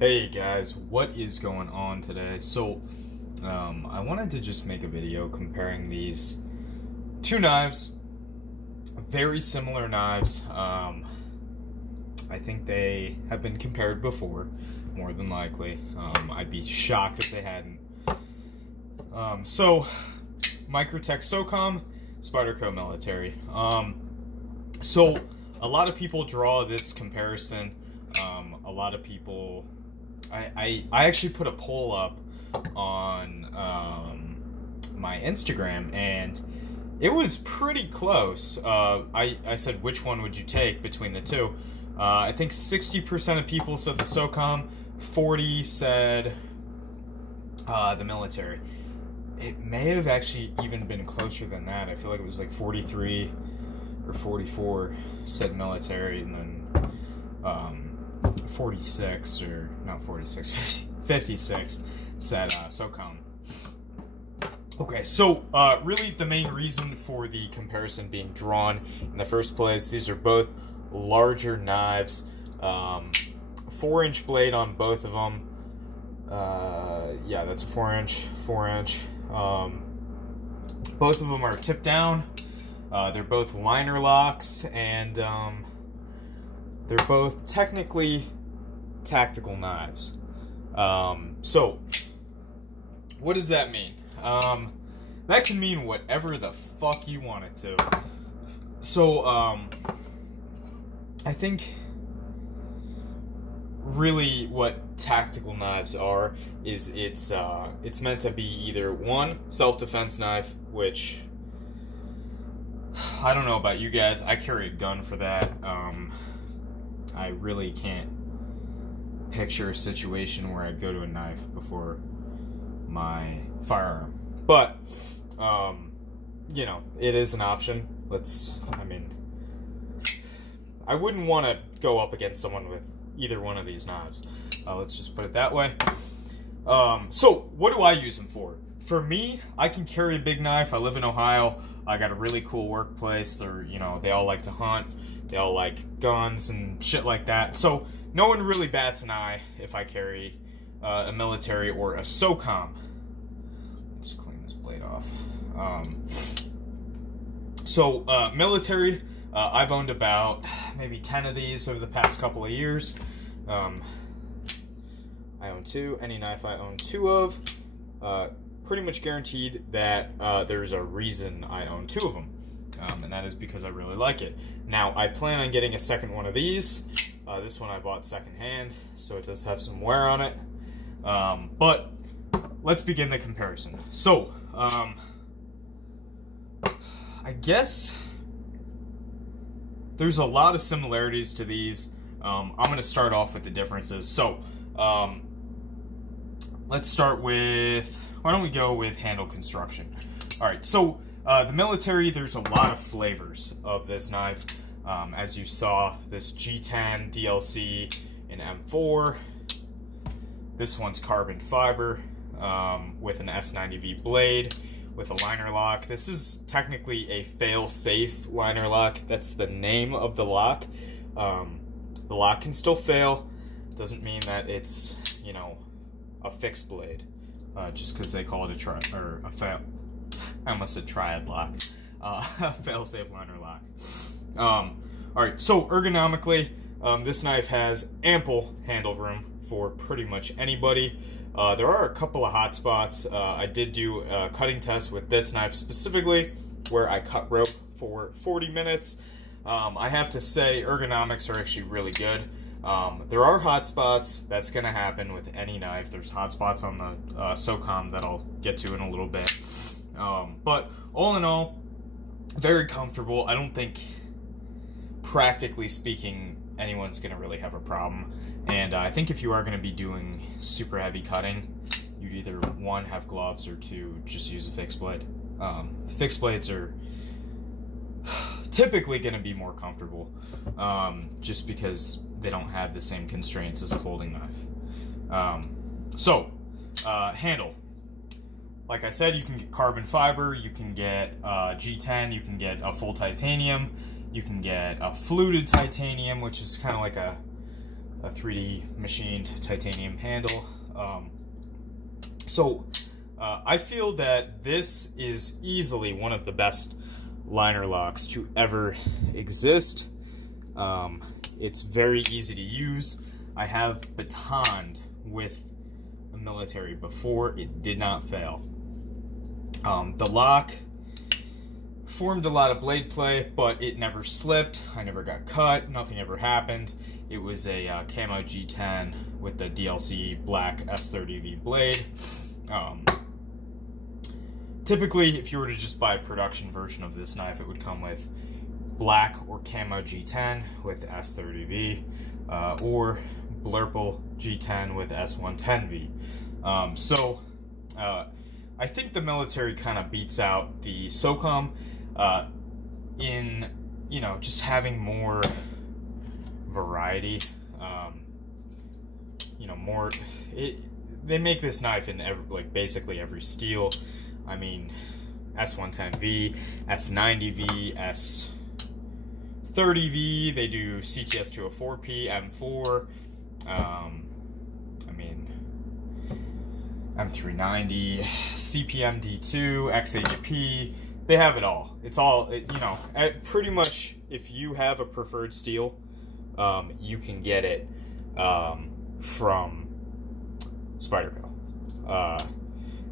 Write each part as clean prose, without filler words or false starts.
Hey guys, what is going on today? So, I wanted to just make a video comparing these two knives, very similar knives. I think they have been compared before, more than likely. I'd be shocked if they hadn't. So, Microtech socom, spyderco military. So, a lot of people draw this comparison. A lot of people... I actually put a poll up on my Instagram, and it was pretty close. I said, which one would you take between the two? I think 60% of people said the socom, 40 said the military. It may have actually even been closer than that. I feel like it was like 43 or 44 said military, and then 46, or not 46, 56 said socom. Okay, so really the main reason for the comparison being drawn in the first place, these are both larger knives, 4-inch blade on both of them. Yeah, that's a 4-inch. Both of them are tip down. They're both liner locks, and they're both technically tactical knives. So, what does that mean? That can mean whatever the fuck you want it to. So, I think really what tactical knives are is it's meant to be either one, self-defense knife, which I don't know about you guys, I carry a gun for that. I really can't picture a situation where I'd go to a knife before my firearm. But, you know, it is an option. I wouldn't want to go up against someone with either one of these knives. Let's just put it that way. So, what do I use them for? For me, I can carry a big knife. I live in Ohio. I got a really cool workplace. They all like to hunt. They all like guns and shit like that. So no one really bats an eye if I carry a military or a socom. Just clean this blade off. Military, I've owned about maybe 10 of these over the past couple of years. I own 2. Any knife I own 2 of. Pretty much guaranteed that there's a reason I own 2 of them. And that is because I really like it. Now, I plan on getting a second one of these. This one I bought secondhand, so it does have some wear on it. But let's begin the comparison. So, I guess there's a lot of similarities to these. I'm going to start off with the differences. So, let's start with, why don't we go with handle construction? Alright, so the military, there's a lot of flavors of this knife. As you saw, this G10 DLC in M4. This one's carbon fiber with an S90V blade with a liner lock. This is technically a fail-safe liner lock. That's the name of the lock. The lock can still fail. Doesn't mean that it's, you know, a fixed blade. Just because they call it I almost said triad lock. Fail-safe liner lock. Alright, so ergonomically, this knife has ample handle room for pretty much anybody. There are a couple of hot spots. I did do a cutting test with this knife specifically, where I cut rope for 40 minutes. I have to say, ergonomics are actually really good. There are hot spots. That's going to happen with any knife. There's hot spots on the socom that I'll get to in a little bit. But all in all, very comfortable. I don't think, practically speaking, anyone's going to really have a problem. And I think if you are going to be doing super heavy cutting, you'd either, 1, have gloves, or 2, just use a fixed blade. Fixed blades are typically going to be more comfortable, just because they don't have the same constraints as a folding knife. Handle. Like I said, you can get carbon fiber, you can get G10, you can get a full titanium, you can get a fluted titanium, which is kind of like a a 3D machined titanium handle. So I feel that this is easily one of the best liner locks to ever exist. It's very easy to use. I have batoned with a military before. It did not fail. The lock formed a lot of blade play, but it never slipped. I never got cut. Nothing ever happened. It was a camo G10 with the DLC black S30V blade. Typically, if you were to just buy a production version of this knife, it would come with black or camo G10 with S30V, or blurple G10 with S110V. I think the military kind of beats out the SOCOM in, you know, just having more variety. You know, more. They make this knife in basically every steel. I mean, S110V, S90V, S30V. They do CTS 204P, M4. I mean, M390, CPM D2, XHP. They have it all. It's all, you know, pretty much if you have a preferred steel, you can get it from Spyderco.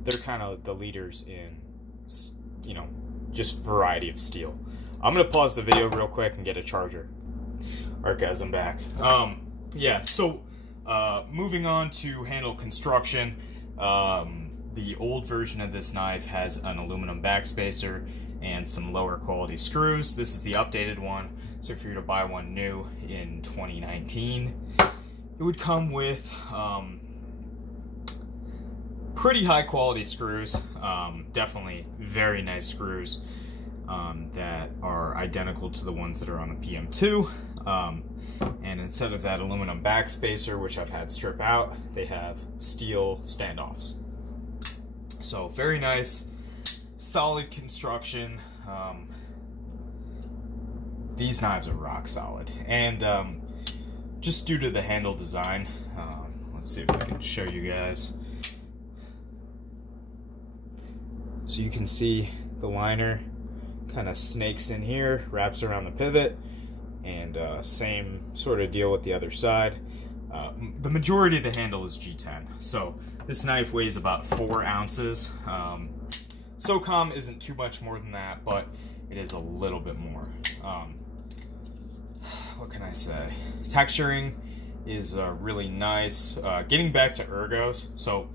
They're kind of the leaders in, you know, just variety of steel. I'm going to pause the video real quick and get a charger. Alright guys, I'm back. Yeah, so moving on to handle construction. The old version of this knife has an aluminum backspacer and some lower quality screws. This is the updated one, so if you were to buy one new in 2019, it would come with pretty high quality screws, definitely very nice screws that are identical to the ones that are on the PM2. And instead of that aluminum backspacer, which I've had strip out, they have steel standoffs. So very nice, solid construction. These knives are rock solid, and just due to the handle design, let's see if I can show you guys. So you can see the liner kind of snakes in here, wraps around the pivot, and same sort of deal with the other side. The majority of the handle is G10, so this knife weighs about 4 ounces. SOCOM isn't too much more than that, but it is a little bit more. What can I say? Texturing is really nice. Getting back to ergos, so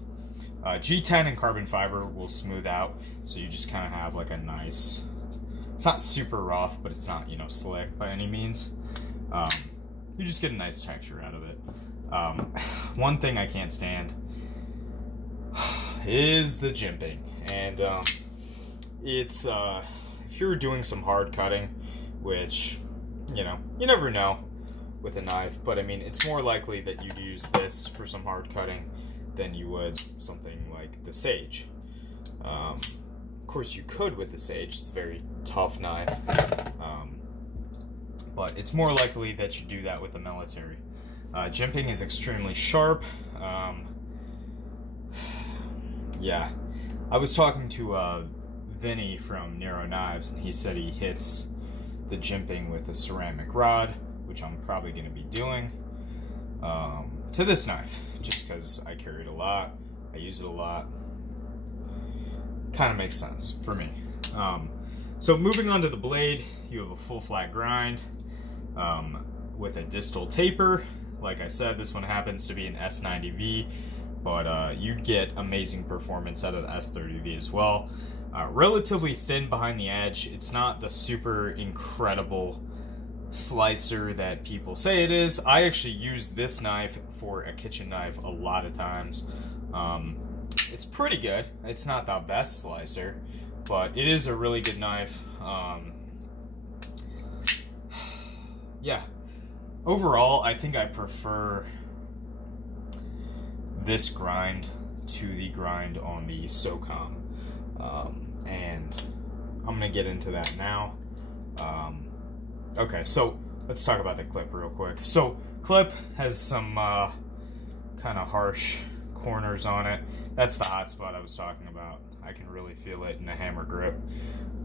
G10 and carbon fiber will smooth out, so you just kind of have like a nice, it's not super rough, but it's not, you know, slick by any means. You just get a nice texture out of it. One thing I can't stand is the jimping, and it's if you're doing some hard cutting, which, you know, you never know with a knife, but I mean, it's more likely that you'd use this for some hard cutting than you would something like the Sage. Of course you could with the Sage, it's a very tough knife, but it's more likely that you do that with the military. Jimping is extremely sharp. Yeah, I was talking to Vinny from Nero Knives, and he said he hits the jimping with a ceramic rod, which I'm probably going to be doing to this knife, just because I carry it a lot, I use it a lot. Kind of makes sense for me. So moving on to the blade, you have a full flat grind with a distal taper. Like I said, this one happens to be an S90V, but you'd get amazing performance out of the S30V as well. Relatively thin behind the edge. It's not the super incredible slicer that people say it is. I actually use this knife for a kitchen knife a lot of times. It's pretty good. It's not the best slicer, but it is a really good knife. Yeah. Overall, I think I prefer this grind to the grind on the SOCOM. And I'm gonna get into that now. Okay, so let's talk about the clip real quick. So Clip has some kind of harsh corners on it. That's the hot spot I was talking about. I can really feel it in a hammer grip.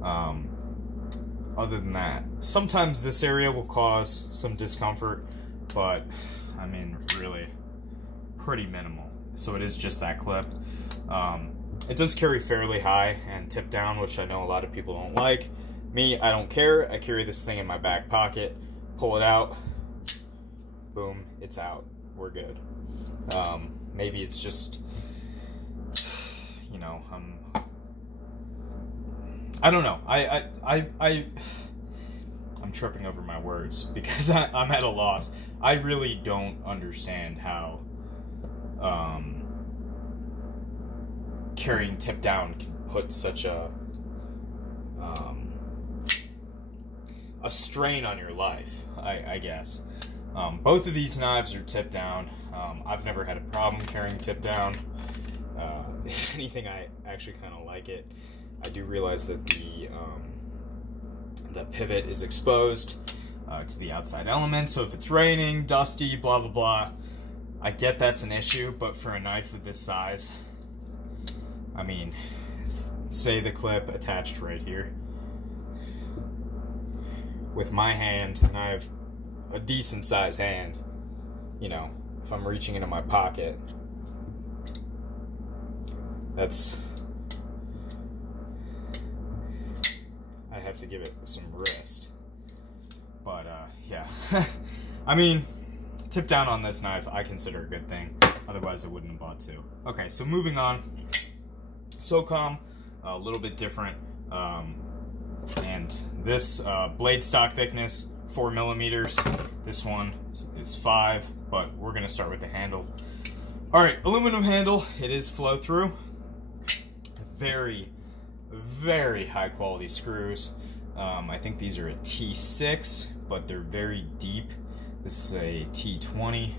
Other than that, sometimes this area will cause some discomfort, but I mean, really pretty minimal. So it is just that clip. It does carry fairly high and tip down, which I know a lot of people don't like. Me, I don't care. I carry this thing in my back pocket, pull it out, boom, it's out. We're good. Maybe it's just, you know, I don't know. I'm tripping over my words because I'm at a loss. I really don't understand how carrying tip down can put such a strain on your life, I guess. Both of these knives are tip down. I've never had a problem carrying tip down. If anything, I actually kind of like it. I do realize that the pivot is exposed to the outside element, so if it's raining, dusty, blah blah blah, I get that's an issue, but for a knife of this size, I mean, say the clip attached right here with my hand, and I have a decent sized hand, you know, if I'm reaching into my pocket, that's, I have to give it some wrist. But yeah, I mean, tip down on this knife I consider a good thing, otherwise I wouldn't have bought two. Okay, so moving on, socom, a little bit different, and this blade stock thickness 4 millimeters. This one is 5, but we're gonna start with the handle. All right, aluminum handle. It is flow through. Very, very high quality screws. I think these are a T6, but they're very deep. This is a T20.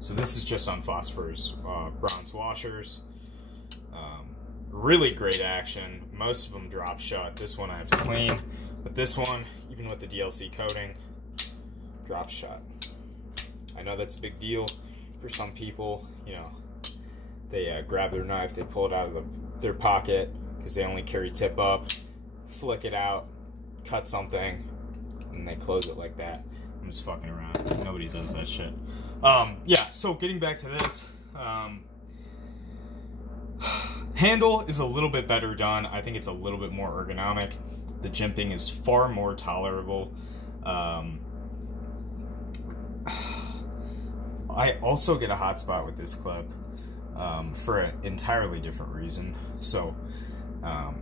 So this is just on phosphorus bronze washers. Really great action. Most of them drop shut. This one I have to clean, but this one, even with the DLC coating, drops shut. I know that's a big deal for some people. You know, they grab their knife, they pull it out of their pocket because they only carry tip up, flick it out, cut something, and they close it like that. I'm just fucking around. Nobody does that shit. Yeah, so getting back to this, handle is a little bit better done. I think it's a little bit more ergonomic. The jimping is far more tolerable. I also get a hot spot with this clip for an entirely different reason. So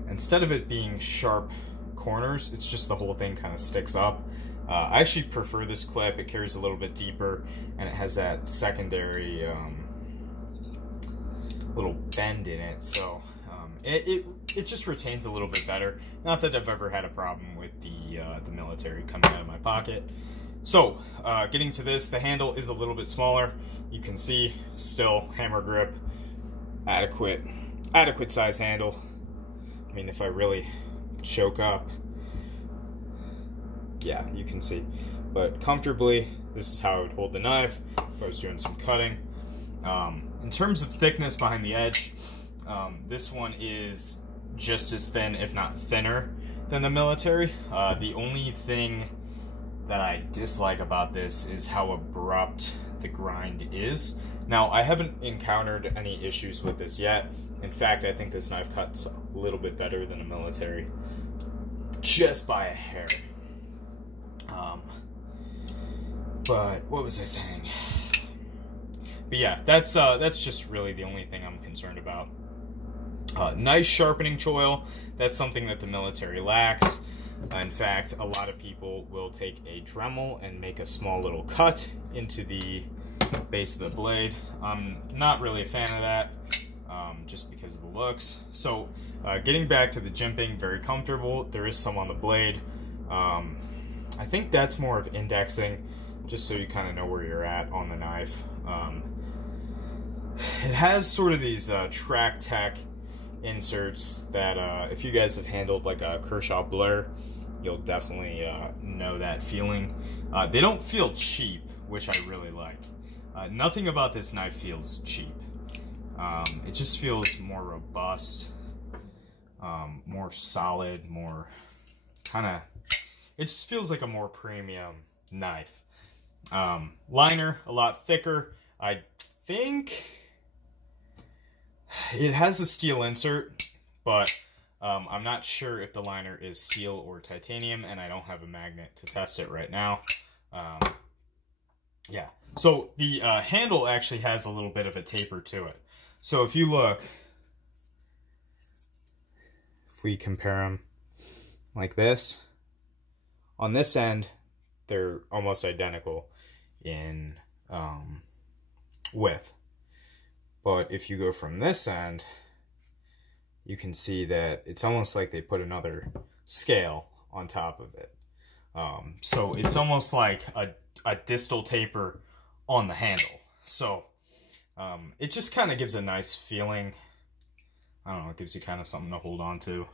instead of it being sharp corners, it's just the whole thing kind of sticks up. I actually prefer this clip. It carries a little bit deeper, and it has that secondary little bend in it, so it just retains a little bit better. Not that I've ever had a problem with the military coming out of my pocket. So getting to this, the handle is a little bit smaller. You can see still hammer grip, adequate size handle. I mean, if I really choke up, yeah, you can see. But comfortably, this is how I would hold the knife if I was doing some cutting. In terms of thickness behind the edge, this one is just as thin, if not thinner, than the military. The only thing that I dislike about this is how abrupt the grind is. Now, I haven't encountered any issues with this yet. In fact, I think this knife cuts a little bit better than a military, just by a hair. But what was I saying? But yeah, that's just really the only thing I'm concerned about. Nice sharpening choil. That's something that the military lacks. In fact, a lot of people will take a Dremel and make a small little cut into the base of the blade. I'm not really a fan of that, just because of the looks. So getting back to the jimping, very comfortable. There is some on the blade. I think that's more of indexing, just so you kind of know where you're at on the knife. It has sort of these Track Tech inserts that if you guys have handled like a Kershaw Blur, you'll definitely know that feeling. They don't feel cheap, which I really like. Nothing about this knife feels cheap. It just feels more robust, more solid, more kind of, it just feels like a more premium knife. Liner, a lot thicker. I think it has a steel insert, but I'm not sure if the liner is steel or titanium, and I don't have a magnet to test it right now. Yeah, so the handle actually has a little bit of a taper to it. So if you look, if we compare them like this, on this end, they're almost identical in width. But if you go from this end, you can see that it's almost like they put another scale on top of it. So it's almost like a distal taper on the handle. So it just kind of gives a nice feeling. I don't know, it gives you kind of something to hold on to.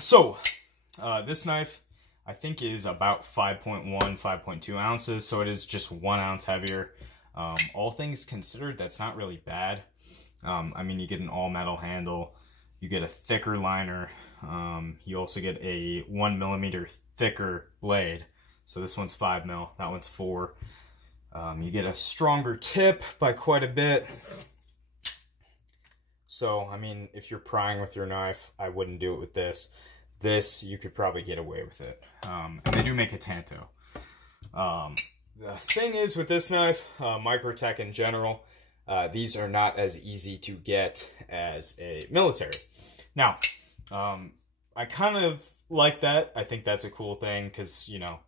So this knife, I think, is about 5.1, 5.2 ounces. So it is just 1 ounce heavier. All things considered, that's not really bad. I mean, you get an all metal handle, you get a thicker liner, you also get a 1 millimeter thicker blade. So this one's 5 mil, that one's 4. You get a stronger tip by quite a bit. So, I mean, if you're prying with your knife, I wouldn't do it with this. This, you could probably get away with it. And they do make a Tanto. The thing is with this knife, Microtech in general, these are not as easy to get as a military. Now, I kind of like that. I think that's a cool thing because, you know,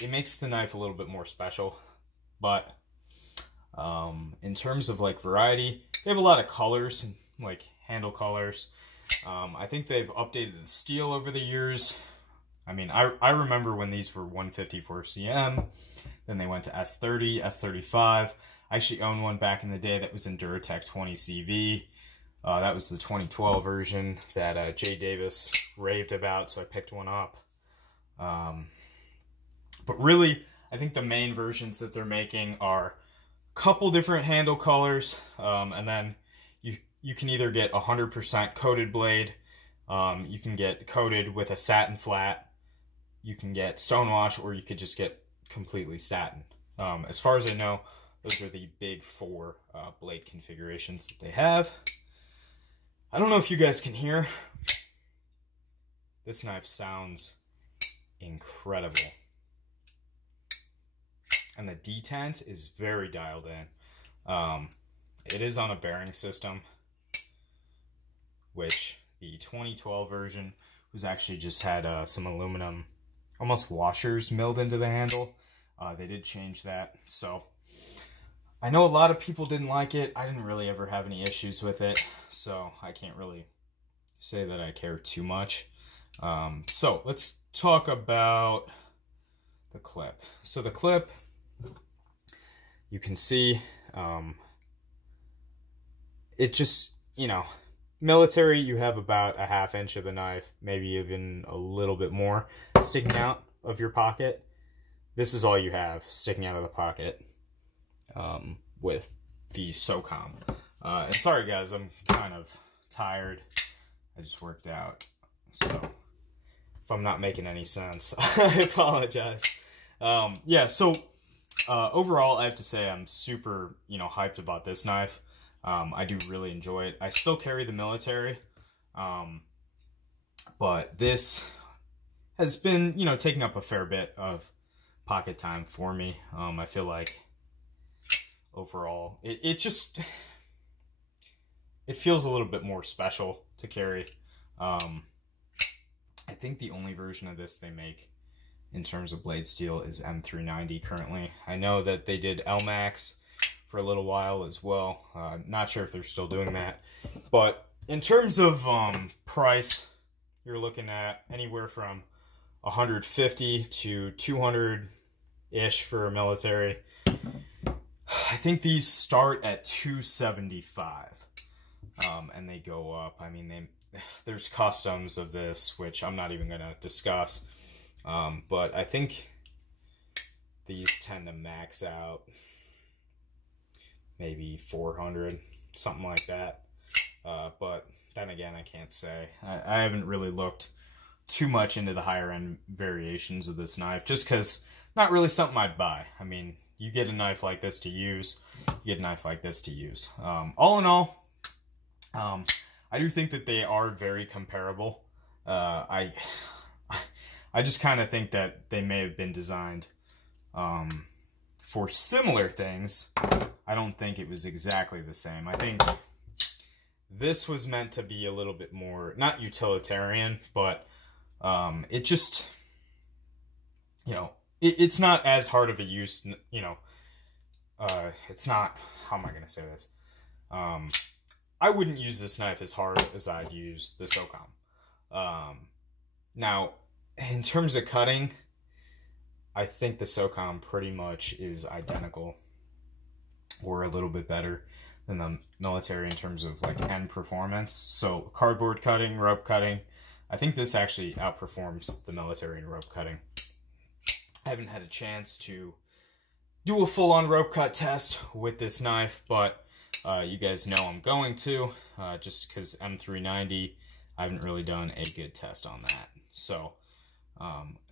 it makes the knife a little bit more special. But in terms of like variety, they have a lot of colors, like handle colors. I think they've updated the steel over the years. I mean, I remember when these were 154 cm, then they went to S30, S35. I actually owned one back in the day that was in Duratec 20 CV. That was the 2012 version that Jay Davis raved about, so I picked one up. But really, I think the main versions that they're making are a couple different handle colors, and then you can either get 100% coated blade, you can get coated with a satin flat, you can get stonewash, or you could just get completely satin. As far as I know, those are the big 4 blade configurations that they have. I don't know if you guys can hear. This knife sounds incredible. And the detent is very dialed in. It is on a bearing system, which the 2012 version was actually just had some aluminum, almost washers milled into the handle. They did change that. So I know a lot of people didn't like it. I didn't really ever have any issues with it, so I can't really say that I care too much. So let's talk about the clip. So the clip, you can see it just, you know, military, you have about a 1/2 inch of the knife, maybe even a little bit more sticking out of your pocket. This is all you have sticking out of the pocket with the SOCOM. And sorry guys, I'm kind of tired. I just worked out. So if I'm not making any sense, I apologize. Yeah, so overall, I have to say I'm super, you know, hyped about this knife. I do really enjoy it. I still carry the military, but this has been, you know, taking up a fair bit of pocket time for me. I feel like overall, it just, it feels a little bit more special to carry. I think the only version of this they make in terms of blade steel is M390 currently. I know that they did LMAX for a little while as well. Not sure if they're still doing that. But in terms of price, you're looking at anywhere from 150 to 200-ish for a military. I think these start at 275, and they go up. I mean, there's customs of this, which I'm not even going to discuss. But I think these tend to max out maybe 400, something like that. But then again, I can't say. I haven't really looked too much into the higher end variations of this knife, just because not really something I'd buy. I mean, you get a knife like this to use, you get a knife like this to use. All in all, I do think that they are very comparable. I just kind of think that they may have been designed for similar things. I don't think it was exactly the same. I think this was meant to be a little bit more, not utilitarian, but it just, you know, it's not as hard of a use, you know, it's not, how am I going to say this? I wouldn't use this knife as hard as I'd use the socom. Now, in terms of cutting, I think the socom pretty much is identical or a little bit better than the military in terms of like end performance. So cardboard cutting, rope cutting, I think this actually outperforms the military in rope cutting. I haven't had a chance to do a full-on rope cut test with this knife, but you guys know I'm going to, just because M390, I haven't really done a good test on that. So,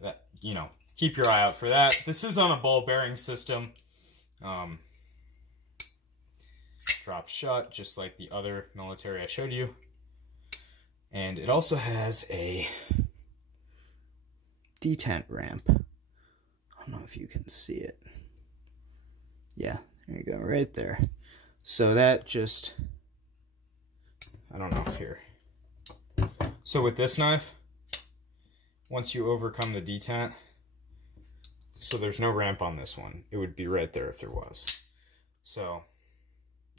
that, you know, keep your eye out for that. This is on a ball bearing system. Drops shut, just like the other military I showed you. And it also has a detent ramp. I don't know if you can see it. Yeah, there you go, right there. So that just, I don't know if here. So with this knife, once you overcome the detent, so there's no ramp on this one. It would be right there if there was. So,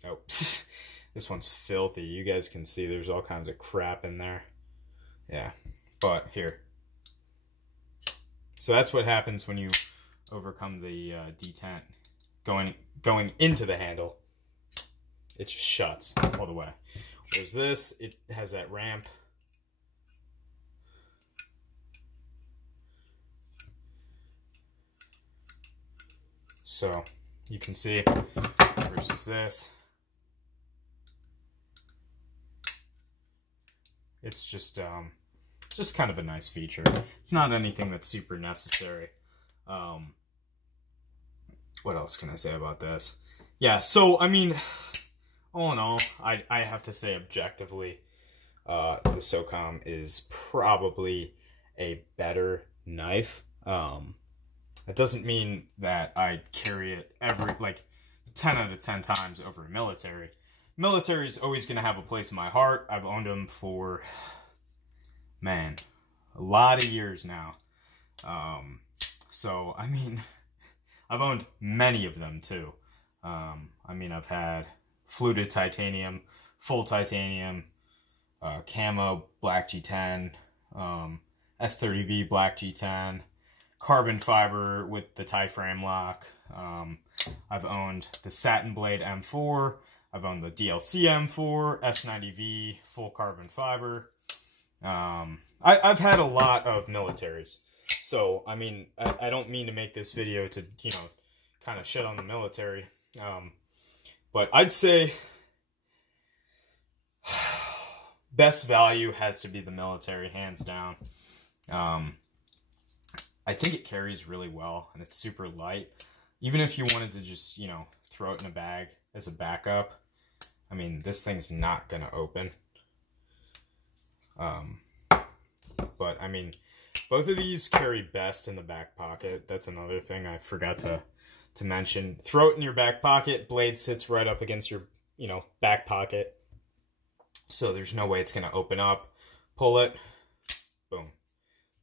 oh, this one's filthy. You guys can see there's all kinds of crap in there. Yeah, but here. So that's what happens when you overcome the detent going into the handle. It just shuts all the way. Whereas this, it has that ramp. So you can see versus this. It's just kind of a nice feature. It's not anything that's super necessary. What else can I say about this? Yeah, so I mean, all in all, I have to say objectively, the socom is probably a better knife. It doesn't mean that I carry it every, like, 10 out of 10 times over a military. Military is always going to have a place in my heart. I've owned them for, man, a lot of years now. So, I mean, I've owned many of them, too. I mean, I've had fluted titanium, full titanium, camo black G10, S30V black G10, carbon fiber with the tie frame lock. I've owned the satin blade M4. I've owned the DLC M4, S90V, full carbon fiber. I've had a lot of militaries. So, I mean, I don't mean to make this video to, you know, kind of shit on the military. But I'd say best value has to be the military, hands down. I think it carries really well, and it's super light. Even if you wanted to just, you know, throw it in a bag as a backup, I mean, this thing's not going to open. But, I mean, both of these carry best in the back pocket. That's another thing I forgot to mention. Throw it in your back pocket. Blade sits right up against your, you know, back pocket. So there's no way it's going to open up. Pull it. Boom.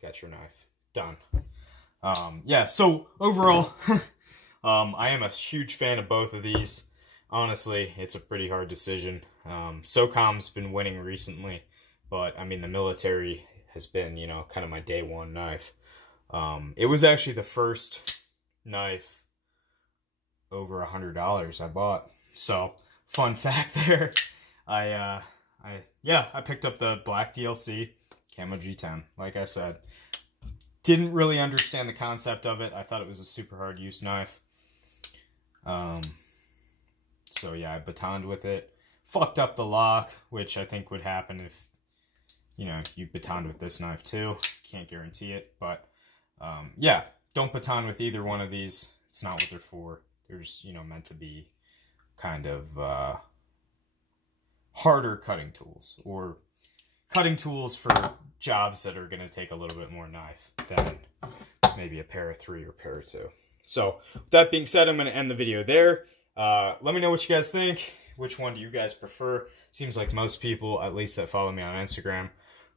Got your knife. Done. Yeah, so overall, I am a huge fan of both of these. Honestly, it's a pretty hard decision. SOCOM's been winning recently, but I mean, the military has been, you know, kind of my day one knife. It was actually the first knife over $100 I bought. So, fun fact there. I I picked up the black DLC Camo G10, like I said. Didn't really understand the concept of it. I thought it was a super hard use knife. So yeah, I batoned with it. Fucked up the lock, which I think would happen if, you know, you batoned with this knife too. Can't guarantee it, but yeah, don't baton with either one of these. It's not what they're for. They're just, you know, meant to be kind of harder cutting tools, or cutting tools for jobs that are going to take a little bit more knife than maybe a pair of 3 or pair of 2. So with that being said, I'm going to end the video there. Let me know what you guys think. Which one do you guys prefer? Seems like most people, at least that follow me on Instagram,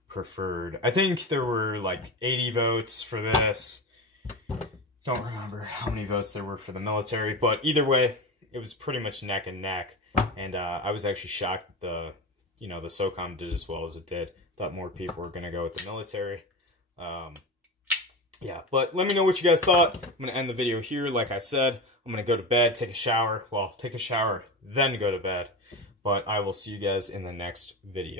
preferred. I think there were like 80 votes for this. Don't remember how many votes there were for the military, but either way, it was pretty much neck and neck. And I was actually shocked that the SOCOM did as well as it did. Thought more people were going to go with the military. Yeah, but let me know what you guys thought. I'm going to end the video here. Like I said, I'm going to go to bed, take a shower. Well, take a shower, then go to bed. But I will see you guys in the next video.